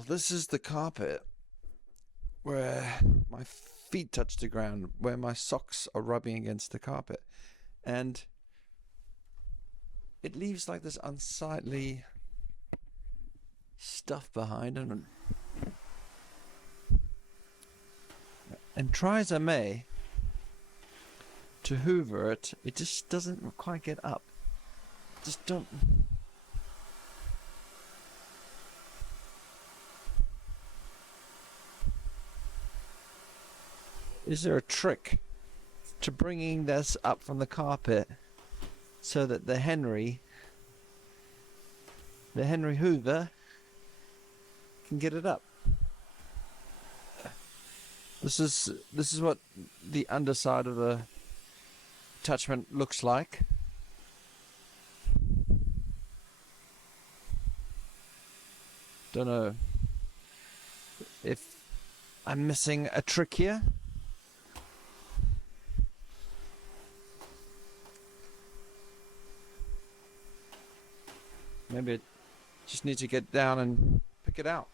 Well, this is the carpet where my feet touch the ground, where my socks are rubbing against the carpet. And it leaves like this unsightly stuff behind. And try as I may to hoover it, it just doesn't quite get up. Just don't. Is there a trick to bringing this up from the carpet so that the Henry Hoover can get it up? This is what the underside of the attachment looks like. Don't know if I'm missing a trick here. Maybe it just needs to get down and pick it out.